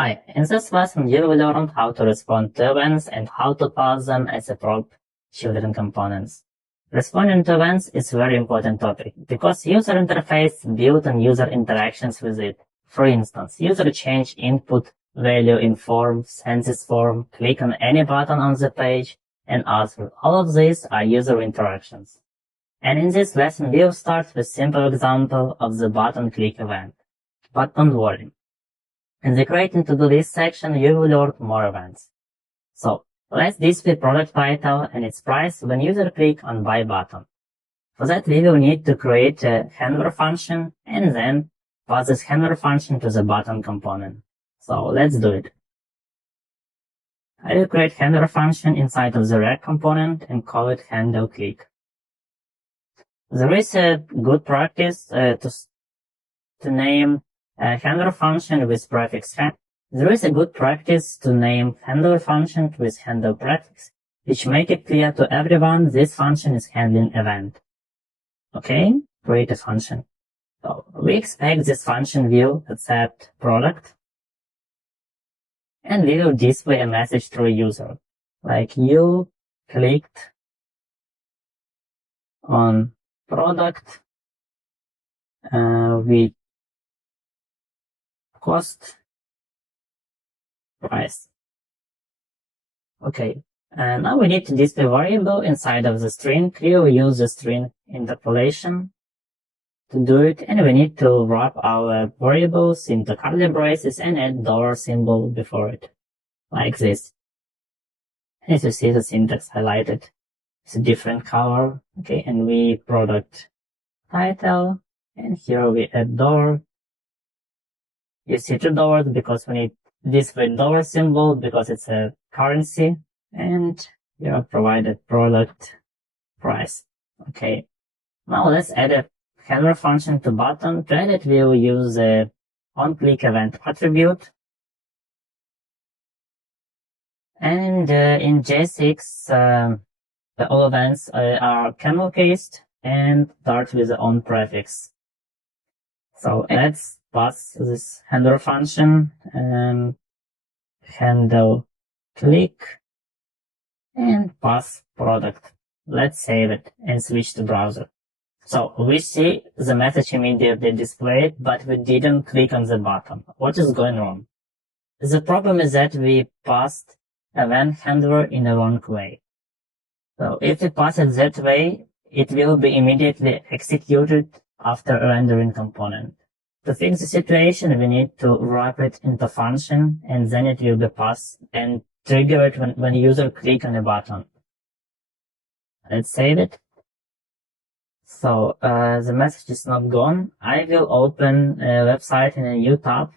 Hi, in this lesson you will learn how to respond to events and how to pass them as a prop children components. Responding to events is a very important topic because user interface built on user interactions with it. For instance, user change input value in form, sends this form, click on any button on the page, and other. All of these are user interactions. And in this lesson we'll start with a simple example of the button click event. But don't worry. In the creating to-do list section, you will learn more events. So, let's display product title and its price when user click on buy button. For that, we will need to create a handler function and then pass this handler function to the button component. So, let's do it. I will create handler function inside of the React component and call it handle click. There is a good practice to name a handler function with prefix hand. There is a good practice to name handler function with handle prefix, which make it clear to everyone this function is handling event. Okay, create a function. So we expect this function will accept product, and we will display a message to a user, like you clicked on product with cost price. Okay, and now we need to display variable inside of the string. We will use the string interpolation to do it, and we need to wrap our variables into curly braces and add dollar symbol before it, like this. As you see, the syntax highlighted. It's a different color. Okay, and we product title, and here we add dollar. You see $2 because we need this with dollar symbol because it's a currency, and you have provided product price. Okay, now let's add a handler function to button. To add it, we will use the onClick event attribute. And in JSX, all events are camel cased and start with the on prefix. So let's pass this handler function and handle click and pass product. Let's save it and switch to browser. So we see the message immediately displayed, but we didn't click on the button. What is going wrong? The problem is that we passed event handler in the wrong way. So if we pass it that way, it will be immediately executed after a rendering component. To fix the situation, we need to wrap it into function, and then it will be passed and trigger it when user click on the button. Let's save it. So the message is not gone. I will open a website in a new tab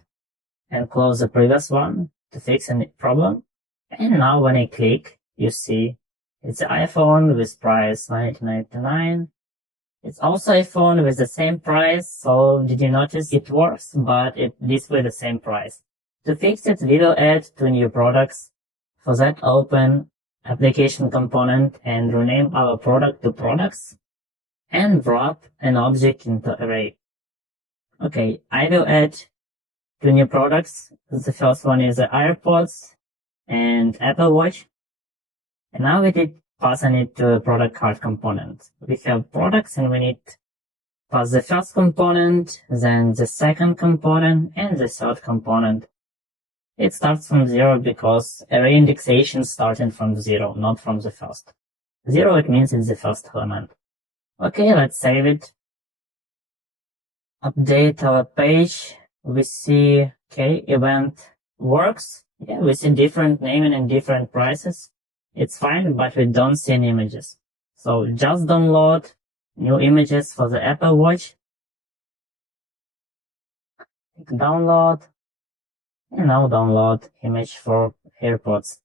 and close the previous one to fix any problem. And now when I click, you see it's an iPhone with price $19.99. It's also a phone with the same price, so did you notice it works, but it displays the same price. To fix it, we will add 2 new products. For that, open application component and rename our product to products and wrap an object into array. Okay, I will add 2 new products. The first one is the AirPods and Apple Watch. And now we did passing it to a product card component. We have products and we need to pass the first component, then the second component, and the third component. It starts from 0 because array indexation starting from 0, not from the first. 0, it means it's the first element. Okay, let's save it. Update our page. We see, okay, event works. Yeah, we see different naming and different prices. It's fine, but we don't see any images. So just download new images for the Apple Watch. Click download. And now download image for AirPods.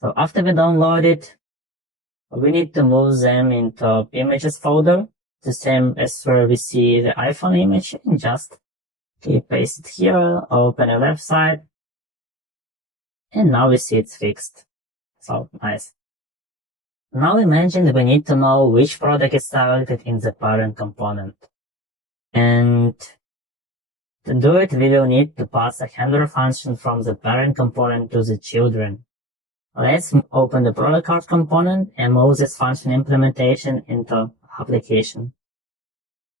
So after we download it, we need to move them into images folder, the same as where we see the iPhone image, and just paste it here, open a website. And now we see it's fixed. So nice. Now imagine we need to know which product is selected in the parent component. And To do it, we will need to pass a handler function from the parent component to the children. Let's open the product card component and move this function implementation into application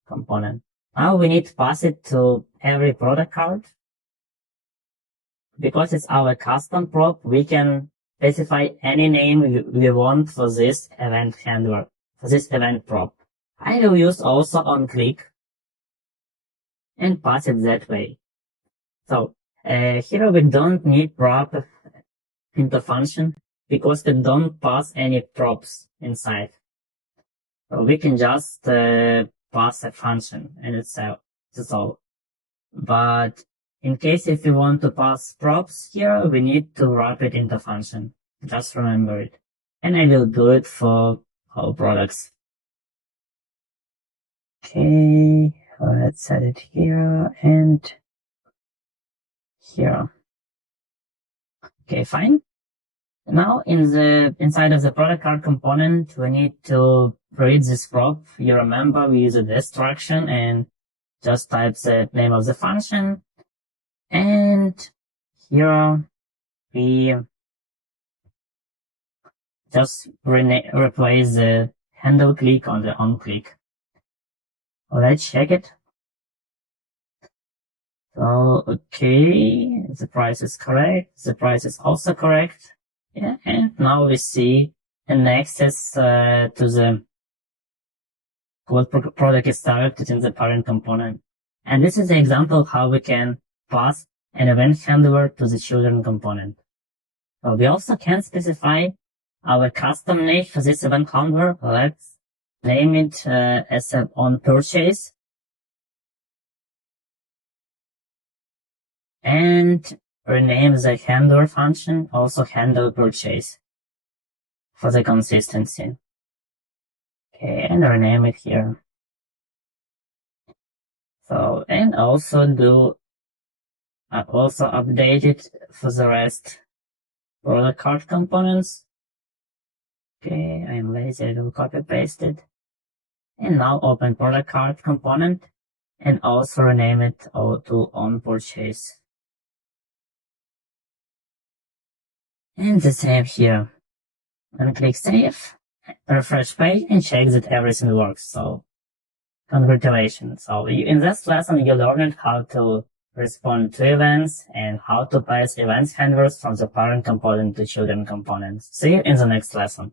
component. Now we need to pass it to every product card. Because it's our custom prop, we can specify any name we want for this event handler, for this event prop. I will use also onClick and pass it that way. So here we don't need prop into function because we don't pass any props inside. So we can just pass a function and that's all. But in case if we want to pass props here, we need to wrap it into function. Just remember it. And I will do it for all products. Okay, let's set it here and here. Okay, fine. Now inside of the product card component, we need to read this prop. You remember we use a destruction and just type the name of the function. And here we just replace the handle click on the onClick. Let's check it. So, okay, the price is correct. The price is also correct. Yeah, and now we see an access to the what product is directed in the parent component. And this is an example of how we can pass an event handler to the children component. So we also can specify our custom name for this event handler. Let's name it as an onPurchase. And rename the handler function also handlePurchase for the consistency. Okay, and rename it here. So, and also update it for the rest product card components. Okay, I'm lazy, I will copy paste it. And now open product card component and also rename it to onPurchase. And the same here. And click save, refresh page and check that everything works. So congratulations. So in this lesson, you learned how to respond to events and how to pass events handlers from the parent component to children components. See you in the next lesson.